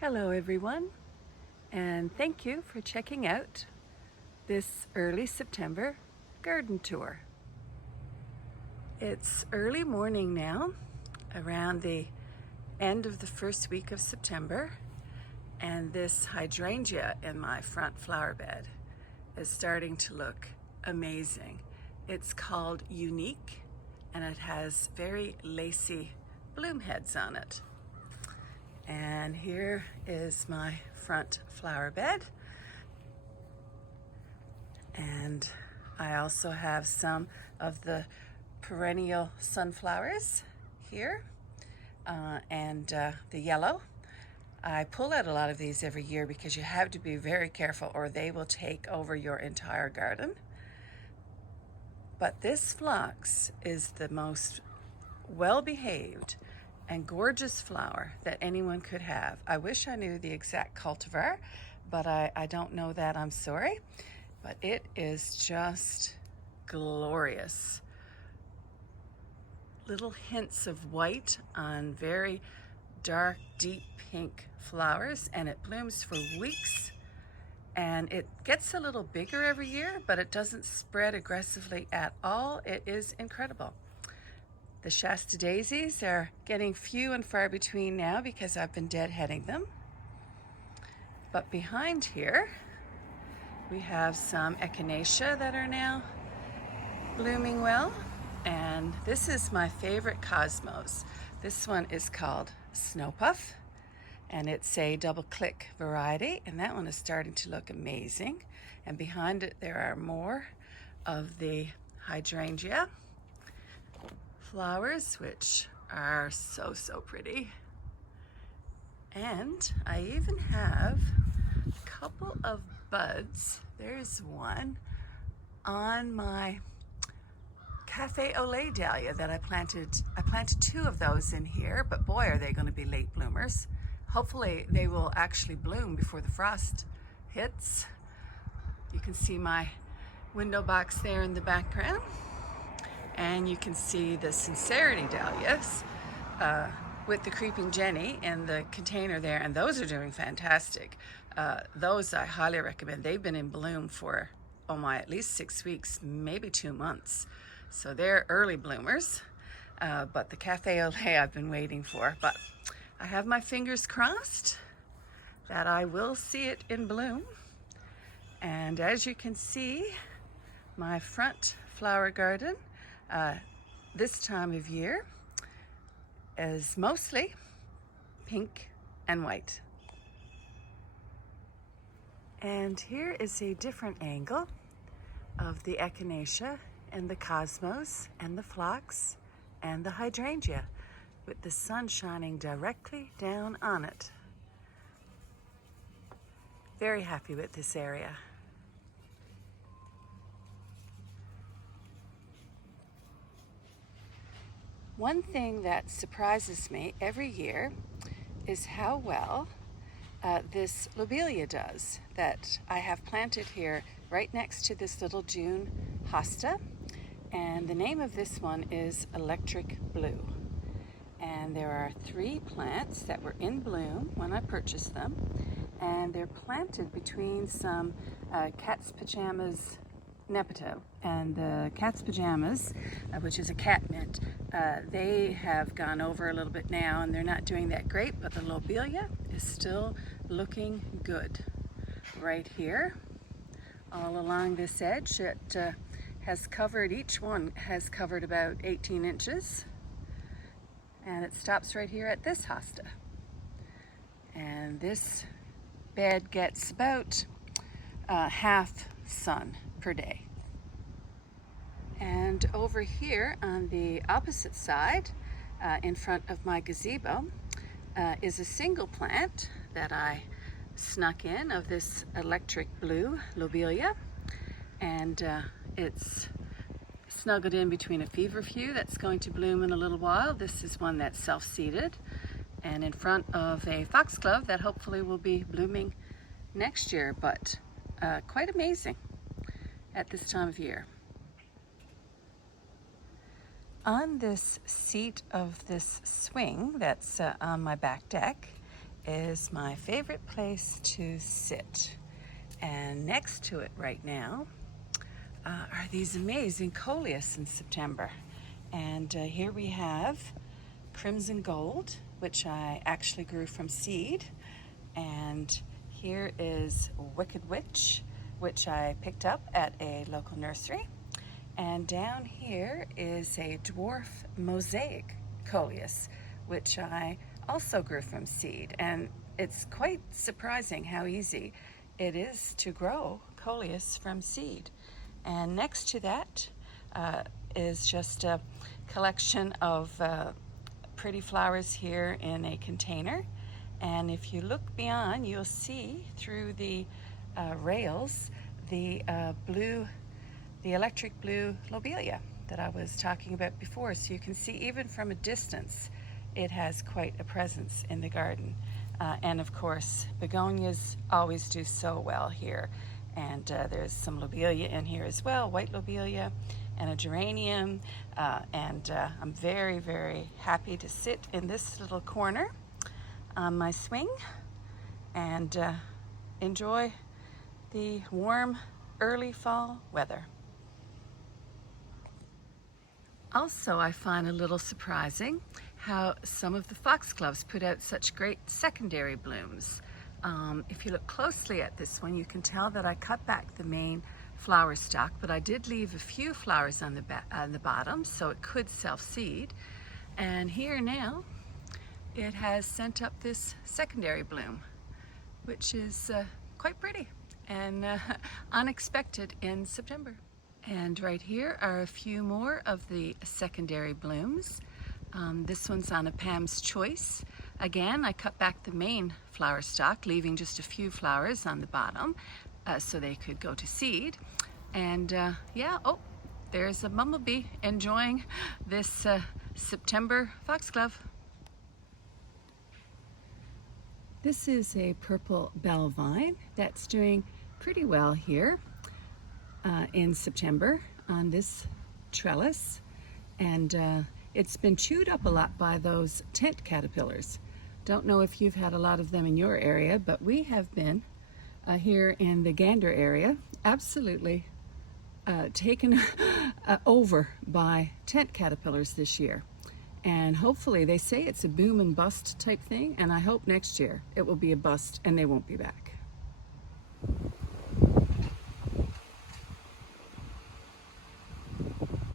Hello everyone, and thank you for checking out this early September garden tour. It's early morning now, around the end of the first week of September, and this hydrangea in my front flower bed is starting to look amazing. It's called Unique, and it has very lacy bloom heads on it. And here is my front flower bed. And I also have some of the perennial sunflowers here and the yellow. I pull out a lot of these every year because you have to be very careful or they will take over your entire garden. But this phlox is the most well-behaved and gorgeous flower that anyone could have. I wish I knew the exact cultivar, but I don't know that, I'm sorry. But it is just glorious. Little hints of white on very dark, deep pink flowers, and it blooms for weeks. And it gets a little bigger every year, but it doesn't spread aggressively at all. It is incredible. The Shasta daisies are getting few and far between now because I've been deadheading them. But behind here, we have some echinacea that are now blooming well. And this is my favorite cosmos. This one is called Snow Puff, and it's a double click variety, and that one is starting to look amazing. And behind it, there are more of the hydrangea flowers, which are so pretty. And I even have a couple of buds. There's one on my cafe au lait dahlia that I planted. I planted two of those in here, but boy, are they going to be late bloomers. Hopefully they will actually bloom before the frost hits. You can see my window box there in the background. And you can see the sincerity dahlias with the creeping Jenny in the container there, and those are doing fantastic. Those I highly recommend. They've been in bloom for, oh my, at least 6 weeks, maybe 2 months. So they're early bloomers, but the cafe au lait I've been waiting for. But I have my fingers crossed that I will see it in bloom. And as you can see, my front flower garden this time of year is mostly pink and white. And here is a different angle of the echinacea and the cosmos and the phlox and the hydrangea with the sun shining directly down on it. Very happy with this area. One thing that surprises me every year is how well this Lobelia does that I have planted here right next to this little June hosta. And the name of this one is Electric Blue. And there are 3 plants that were in bloom when I purchased them. And they're planted between some cat's pajamas Nepeto, and the cat's pajamas, which is a catmint, they have gone over a little bit now and they're not doing that great, but the Lobelia is still looking good. Right here, all along this edge, it has covered, each one has covered about 18 inches, and it stops right here at this hosta. And this bed gets about half sun per day. And over here on the opposite side, in front of my gazebo, is a single plant that I snuck in of this electric blue Lobelia. And it's snuggled in between a feverfew that's going to bloom in a little while. This is one that's self-seeded, and in front of a foxglove that hopefully will be blooming next year, but quite amazing at this time of year. On this seat of this swing that's on my back deck is my favorite place to sit. And next to it right now are these amazing coleus in September. And here we have crimson gold, which I actually grew from seed. And here is wicked witch, which I picked up at a local nursery. And down here is a dwarf mosaic coleus, which I also grew from seed. And it's quite surprising how easy it is to grow coleus from seed. And next to that is just a collection of pretty flowers here in a container. And if you look beyond, you'll see through the rails the electric blue lobelia that I was talking about before. So you can see even from a distance, it has quite a presence in the garden. And of course, begonias always do so well here. And there's some lobelia in here as well, white lobelia and a geranium. I'm very, very happy to sit in this little corner on my swing and enjoy the warm early fall weather. Also, I find a little surprising how some of the foxgloves put out such great secondary blooms. If you look closely at this one, you can tell that I cut back the main flower stalk, but I did leave a few flowers on the bottom, so it could self-seed. And here now, it has sent up this secondary bloom, which is quite pretty and unexpected in September. And right here are a few more of the secondary blooms. This one's on a Pam's Choice. Again, I cut back the main flower stalk, leaving just a few flowers on the bottom so they could go to seed. And yeah, oh, there's a bumblebee enjoying this September foxglove. This is a purple bell vine that's doing pretty well here in September on this trellis. And it's been chewed up a lot by those tent caterpillars. Don't know if you've had a lot of them in your area, but we have been here in the Gander area absolutely taken over by tent caterpillars this year. And hopefully, they say it's a boom and bust type thing, and I hope next year it will be a bust and they won't be back.